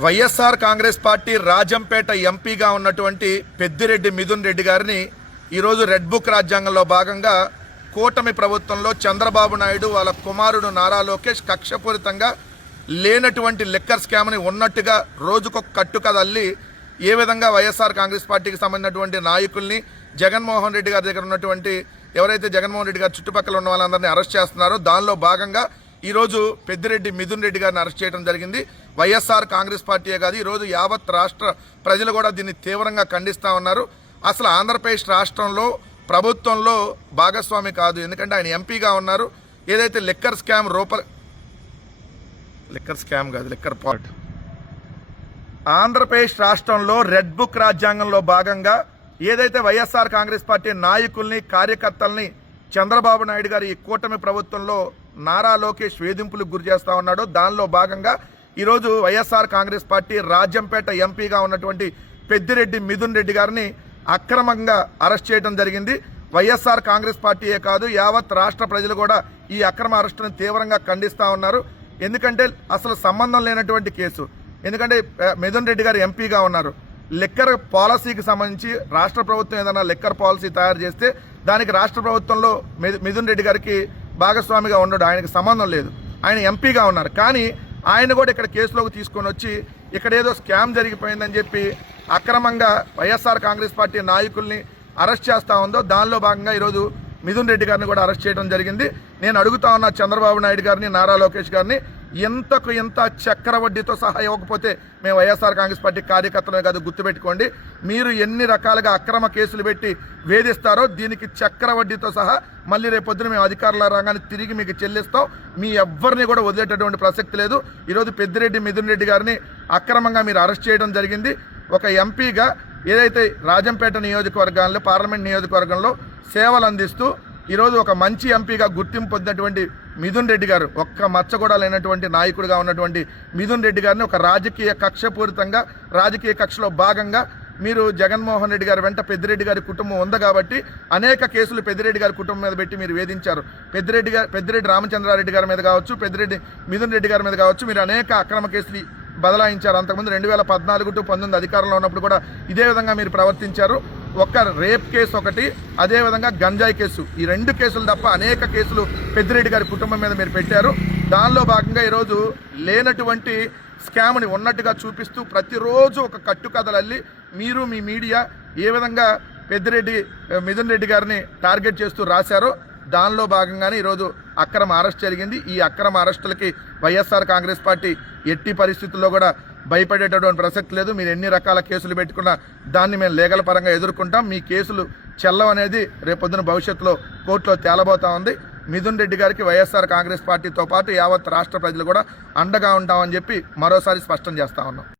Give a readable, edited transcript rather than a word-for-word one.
YSR Congress party Rajampet ఎంపీగా ఉన్నటువంటి పెద్దిరెడ్డి మిథున్ రెడ్డి గారిని ఈరోజు రెడ్ బుక్ రాజ్యాంగంలో భాగంగా కూటమి ప్రభుత్వంలో చంద్రబాబు నాయుడు వాళ్ళ కుమారుడు నారా లోకేష్ కక్షపూరితంగా లేనటువంటి లిక్కర్ స్కామ్ని ఉన్నట్టుగా రోజుకొక కట్టుకథ అల్లి ఏ విధంగా వైఎస్ఆర్ కాంగ్రెస్ పార్టీకి సంబంధించినటువంటి నాయకుల్ని జగన్మోహన్ రెడ్డి గారి దగ్గర ఉన్నటువంటి ఎవరైతే జగన్మోహన్ రెడ్డి గారి చుట్టుపక్కల ఉన్న వాళ్ళందరినీ అరెస్ట్ చేస్తున్నారో దానిలో భాగంగా ఈరోజు పెద్దిరెడ్డి మిథున్ రెడ్డి గారిని అరెస్ట్ చేయడం జరిగింది. వైఎస్ఆర్ కాంగ్రెస్ పార్టీయే కాదు, ఈరోజు యావత్ రాష్ట్ర ప్రజలు కూడా దీన్ని తీవ్రంగా ఖండిస్తూ ఉన్నారు. అసలు ఆంధ్రప్రదేశ్ రాష్ట్రంలో ప్రభుత్వంలో భాగస్వామి కాదు, ఎందుకంటే ఆయన ఎంపీగా ఉన్నారు. ఏదైతే లిక్కర్ స్కామ్ కాదు, లిక్కర్ పాట్ ఆంధ్రప్రదేశ్ రాష్ట్రంలో రెడ్ బుక్ రాజ్యాంగంలో భాగంగా ఏదైతే వైఎస్ఆర్ కాంగ్రెస్ పార్టీ నాయకుల్ని కార్యకర్తల్ని చంద్రబాబు నాయుడు గారి ఈ కూటమి ప్రభుత్వంలో నారా లోకేష్ వేధింపులకు గురి చేస్తూ ఉన్నాడో దానిలో భాగంగా ఈరోజు వైఎస్ఆర్ కాంగ్రెస్ పార్టీ రాజంపేట ఎంపీగా ఉన్నటువంటి పెద్దిరెడ్డి మిథున్ రెడ్డి గారిని అక్రమంగా అరెస్ట్ చేయడం జరిగింది. వైఎస్ఆర్ కాంగ్రెస్ పార్టీయే కాదు, యావత్ రాష్ట్ర ప్రజలు కూడా ఈ అక్రమ అరెస్టును తీవ్రంగా ఖండిస్తూ ఉన్నారు. ఎందుకంటే అసలు సంబంధం లేనటువంటి కేసు. ఎందుకంటే మిథున్ రెడ్డి గారు ఎంపీగా ఉన్నారు. లిక్కర్ పాలసీకి సంబంధించి రాష్ట్ర ప్రభుత్వం ఏదైనా లిక్కర్ పాలసీ తయారు చేస్తే దానికి రాష్ట్ర ప్రభుత్వంలో మిథున్ రెడ్డి గారికి భాగస్వామిగా ఉండడు, ఆయనకి సంబంధం లేదు. ఆయన ఎంపీగా ఉన్నారు. కానీ ఆయన కూడా ఇక్కడ కేసులోకి తీసుకొని వచ్చి ఇక్కడ ఏదో స్కామ్ జరిగిపోయిందని చెప్పి అక్రమంగా వైఎస్ఆర్ కాంగ్రెస్ పార్టీ నాయకుల్ని అరెస్ట్ చేస్తూ ఉందో దానిలో భాగంగా ఈరోజు మిథున్ రెడ్డి గారిని కూడా అరెస్ట్ చేయడం జరిగింది. నేను అడుగుతా ఉన్న చంద్రబాబు నాయుడు గారిని, నారా లోకేష్ గారిని, ఎంతకు ఎంత చక్రవడ్డీతో సహా ఇవ్వకపోతే మేము వైఎస్ఆర్ కాంగ్రెస్ పార్టీ కార్యకర్తలే కాదు, గుర్తుపెట్టుకోండి. మీరు ఎన్ని రకాలుగా అక్రమ కేసులు పెట్టి వేధిస్తారో దీనికి చక్రవడ్డీతో సహా మళ్ళీ రేపొద్దున మేము అధికారుల రంగాన్ని తిరిగి మీకు చెల్లిస్తాం. మీ ఎవ్వరిని కూడా వదిలేటటువంటి ప్రసక్తి లేదు. ఈరోజు పెద్దిరెడ్డి మిథున్ రెడ్డి గారిని అక్రమంగా మీరు అరెస్ట్ చేయడం జరిగింది. ఒక ఎంపీగా ఏదైతే రాజంపేట నియోజకవర్గాల్లో పార్లమెంట్ నియోజకవర్గంలో సేవలు అందిస్తూ ఈరోజు ఒక మంచి ఎంపీగా గుర్తింపు పొందినటువంటి మిథున్ రెడ్డి గారు, ఒక్క మచ్చ కూడా లేనటువంటి నాయకుడిగా ఉన్నటువంటి మిథున్ రెడ్డి గారిని ఒక రాజకీయ కక్షపూరితంగా రాజకీయ కక్షలో భాగంగా మీరు జగన్మోహన్ రెడ్డి గారి వెంట పెద్దిరెడ్డి గారి కుటుంబం ఉంది కాబట్టి అనేక కేసులు పెద్దిరెడ్డి గారి కుటుంబం మీద పెట్టి మీరు వేధించారు. పెద్దిరెడ్డి రామచంద్రారెడ్డి గారి మీద కావచ్చు, పెద్దిరెడ్డి మిథున్ రెడ్డి గారి మీద కావచ్చు, మీరు అనేక అక్రమ కేసులు బదలాయించారు. అంతకుముందు 2014 to 2019 అధికారంలో ఉన్నప్పుడు కూడా ఇదే విధంగా మీరు ప్రవర్తించారు. ఒక్క రేప్ కేసు ఒకటి, అదేవిధంగా గంజాయి కేసు, ఈ 2 కేసులు తప్ప అనేక కేసులు పెద్దిరెడ్డి గారి కుటుంబం మీద మీరు పెట్టారు. దానిలో భాగంగా ఈరోజు లేనటువంటి స్కామ్ని ఉన్నట్టుగా చూపిస్తూ ప్రతిరోజు ఒక కట్టుకథలల్లి మీరు మీ మీడియా ఏ విధంగా పెద్దిరెడ్డి మిథున్ రెడ్డి గారిని టార్గెట్ చేస్తూ రాశారో దానిలో భాగంగానే ఈరోజు అక్రమ అరెస్ట్ జరిగింది. ఈ అక్రమ అరెస్టులకి వైఎస్ఆర్ కాంగ్రెస్ పార్టీ ఎట్టి పరిస్థితుల్లో కూడా భయపడేటటువంటి ప్రసక్తి లేదు. మీరు ఎన్ని రకాల కేసులు పెట్టుకున్నా దాన్ని మేము లీగల్ పరంగా ఎదుర్కొంటాం. మీ కేసులు చెల్లవనేది రేపొద్దున భవిష్యత్తులో కోర్టులో తేలబోతా ఉంది. మిథున్ రెడ్డి గారికి వైఎస్ఆర్ కాంగ్రెస్ పార్టీతో పాటు యావత్ రాష్ట్ర ప్రజలు కూడా అండగా ఉంటామని చెప్పి మరోసారి స్పష్టం చేస్తా ఉన్నాం.